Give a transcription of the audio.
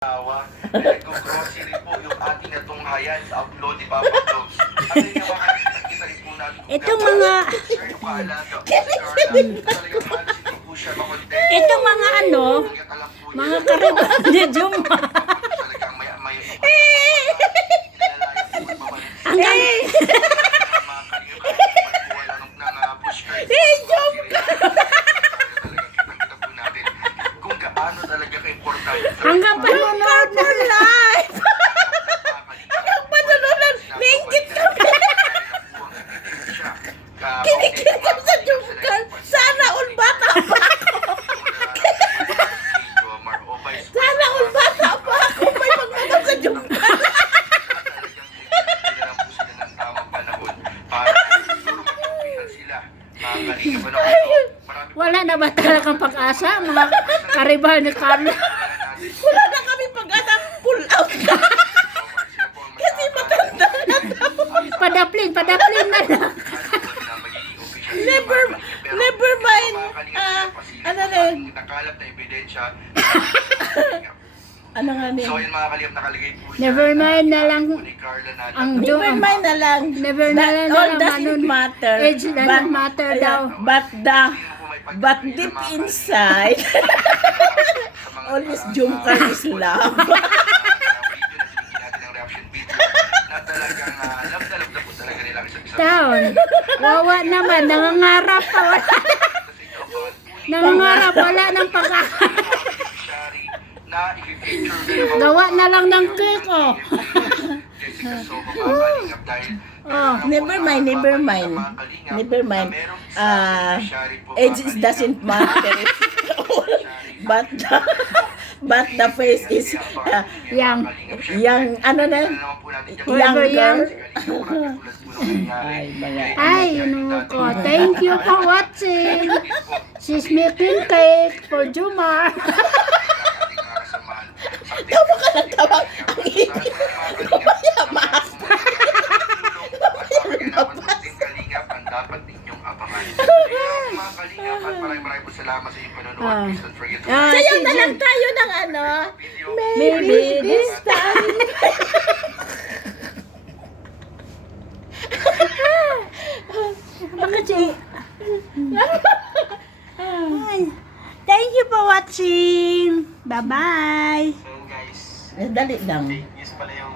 Tawa, nag-grocery po yung ating natunghayan sa upload ni Papa Vlogs. At yun yung mga nakikita rin po natin kung Itong mga- sir yung kaalaga po si Carla. Talagang halos hindi po siya makontent. Itong mga ano, mga niya, kariban ni Juma. talagang may may Inalaya po at mamalik sa Hanggang, mga kanina wala nung nang uh, push card. Eh, joke! Talagang kitang-kita po natin kung gaano talaga hanggang panonood na live. Hanggang panonood Nainggit kami. Kinikilig kami sa Jumkan. Sana all bata pa ako. Sana all bata pa ako. May magmagam sa Jumkan. Wala na ba talagang pag-asa, mga kariban ni Carla? Wala na kami pag-asa. Pull out na. Kasi matanda na Padaplin, padaplin na lang. Never, never mind. Ah, ano na yun? Nakalap na ebidensya. Ano nga ni? So yun mga kaliyap nakalagay po siya. Never mind na lang na ang Never mind na lang. Never na lang all na doesn't matter. Age doesn't matter daw. But the but deep inside, always Jumcar is love. Taon. Wawa naman, nangangarap pa. Wala. Nangangarap, wala ng pag-asa. Gawa na lang ng cake, oh. Oh. Never mind, never mind. Never mind. Ah, age doesn't matter. but but the face is uh, Young. young, ano na? Young. Ay, mga. Ay, yun ko. Thank you for watching. She's making cake for Jumar. Tawa ka ng tawa. Ang init. Mamaya maas. dapat abangan. Ayun, mga kalingap, at maraming maraming po salamat sa inyong panonood. Ah. Please don't forget to Ah, si na lang tayo ng ano. video. Maybe this time. Bakit si... Ay. Thank you for watching. Bye-bye. So guys, Dali lang. fake news pala yung